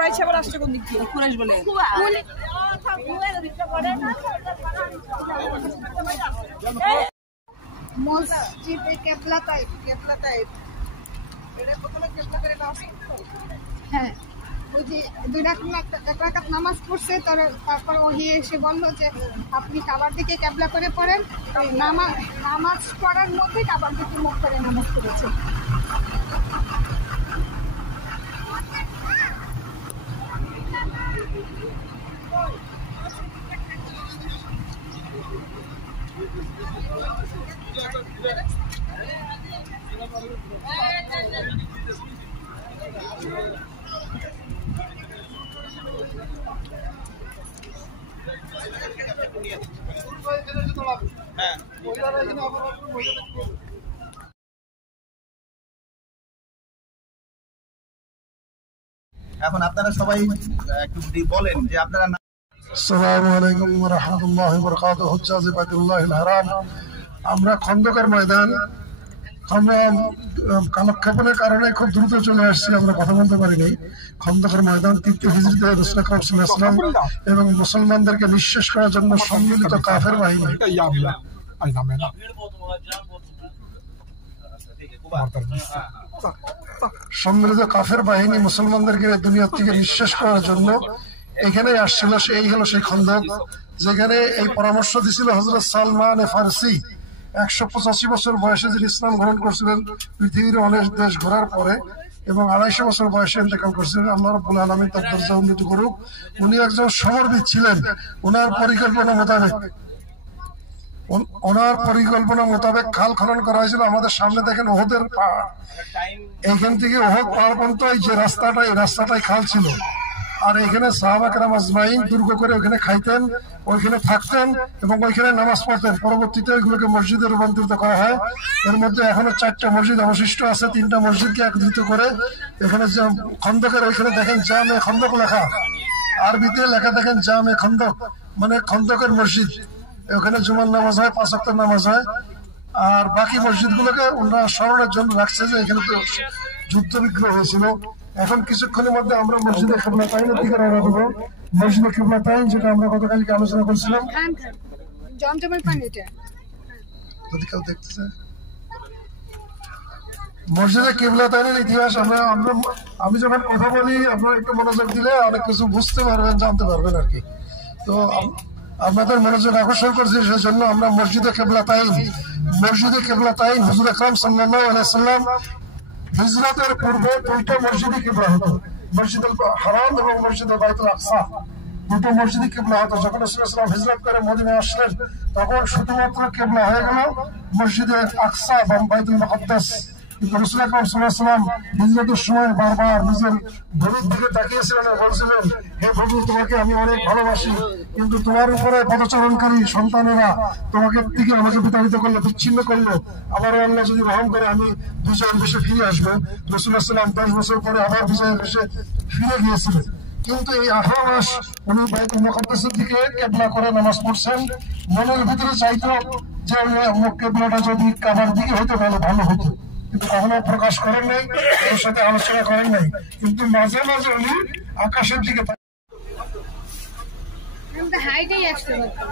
কুরাইশ আবার আসছে কোন দিক থেকে? কুরাইশ বলে মসজিদে কেবলা টাইপ এটা প্রথমে কেবলা করে নাও। হ্যাঁ, ওই যে 2 রাকাত নামাজ পড়ছে, তারপর ওহি এসে বললো যে আপনি কাবার দিকে কেবলা করে পড়েন। নামাজ পড়ার মধ্যে কাবার দিকে মুখ করে নামাজ পড়েছে। এখন আপনারা সবাই একটু বলেন যে আপনারা। আসসালামু আলাইকুম ওয়া রাহমাতুল্লাহি ওয়া বারাকাতুহু। হুজ্জাজ বাইতুল্লাহিল হারাম, আমরা খন্দকের ময়দান, আমরা কালক্ষেপণের কারণে খুব দ্রুত চলে আসছি, আমরা কথা বলতে পারিনি। খন্দকের ময়দান 3 হিজরিতে রাসূল আকরাম সাল্লাল্লাহু আলাইহি ওয়াসাল্লাম এবং মুসলমানদেরকে নিঃশেষ করার জন্য সম্মিলিত কাফের বাহিনী মুসলমানদেরকে দুনিয়া থেকে নিঃশেষ করার জন্য এখানে আসছিল। এই হলো সেই খন্দক যেখানে এই পরামর্শ দিছিল হযরত সালমান ফারসি। 185 বছর বয়সে যিনি ইসলাম গ্রহণ করছিলেন পৃথিবীর অনেক দেশ ঘোরার পরে, এবং 250 বছর বয়সে ইন্তেকাল করছিলেন। আল্লাহ রাব্বুল আলামিন তার দরজা উন্নীত করুক। উনি একজন সমরবিদ ছিলেন। ওনার পরিকল্পনা মোতাবেক খাল খনন করা হয়েছিল। আমাদের সামনে দেখেন ওহদের পাহাড়, এখান থেকে ওহদ পাহাড় পর্যন্ত এই যে রাস্তাটাই খাল ছিল। আর এখানে সাহাবা কেরাম আজমাইন দুর্গ করে ওখানে খাইতেন, ওইখানে থাকতেন এবং ওইখানে নামাজ পড়তেন। পরবর্তীতে এগুলোকে মসজিদে রূপান্তরিত করা হয়। এর মধ্যে এখনো 4টা মসজিদ অবশিষ্ট আছে। 3টা মসজিদকে একত্রিত করে এখানে যে খন্দকের, ওইখানে দেখেন জামে খন্দক লেখা, আরবিতে লেখা দেখেন জামে খন্দক, মানে খন্দকের মসজিদ। ওখানে জুমার নামাজ হয়, 5 ওয়াক্ত নামাজ হয়। আর বাকি মসজিদগুলোকে ওনারা স্মরণের জন্য রাখছে যে এখানে তো যুদ্ধ বিগ্রহ হয়েছিল। এখন কিছুক্ষণের মধ্যে আমরা মসজিদে কিবলাতাইনের দিকে রওনা দেব। মসজিদে কিবলাতাইন, যেটা আমরা গতকালকে আলোচনা করছিলাম। জমজমের পানিটা যদি কেউ দেখতেছে, মসজিদে কিবলাতাইনের ইতিহাস আমি যখন কথা বলি আপনারা একটু মনোযোগ দিলে অনেক কিছু বুঝতে পারবেন, জানতে পারবেন আর কি। তো আপনাদের মনোযোগ আকর্ষণ করছি, সেজন্য আমরা মসজিদে কিবলাতাইন হুজুর আকরাম সাল্লাল্লাহু আলাইহি ওয়াসাল্লাম হিজরতের পূর্বে 2টা মসজিদে কিবলা হতো, মসজিদুল হারাম এবং মসজিদুল বাইতুল আকসা। 2টো মসজিদে কিবলা হতো। যখন রাসূল সাল্লাল্লাহু আলাইহি ওয়াসাল্লাম হিজরত করে মদিনায় আসলেন, তখন শুধুমাত্র কিবলা হয়ে গেল মসজিদে আকসা বা বাইতুল মুকাদ্দাস। কিন্তু রাসূল আকরাম সাল্লাল্লাহু আলাইহি ওয়াসাল্লাম হিজরতের সময় বারবার নিজের ভূমির দিকে তাকিয়েছিলেন আর বলছিলেন, হে ভূমি, তোমাকে আমি অনেক ভালোবাসি, কিন্তু তোমার উপরে পদচারণকারী সন্তানেরা তোমাকে থেকে আমাকে বিতাড়িত করলো, বিচ্ছিন্ন করলো। আবার আল্লাহ যদি রহম করে আমি বিজয়ের বেশে ফিরে আসবো। রাসূলুল্লাহ সাল্লাল্লাহু আলাইহি ওয়াসাল্লাম 10 বছর পরে আবার বিজয়ের বেশে ফিরে গিয়েছিলেন। কিন্তু এই 18 মাস উনি বাইতুল মুকাদ্দাসের দিকে কিবলা করে নামাজ পড়ছেন। মনের ভিতরে চাইতো যে কিবলাটা যদি কাবার দিকে হতো তাহলে ভালো হতো, কিন্তু কখনো প্রকাশ করেন নাই, এর সাথে আলোচনা করেন নাই। কিন্তু মাঝে মাঝে উনি আকাশের দিকে হাইটেই আসতে হতো।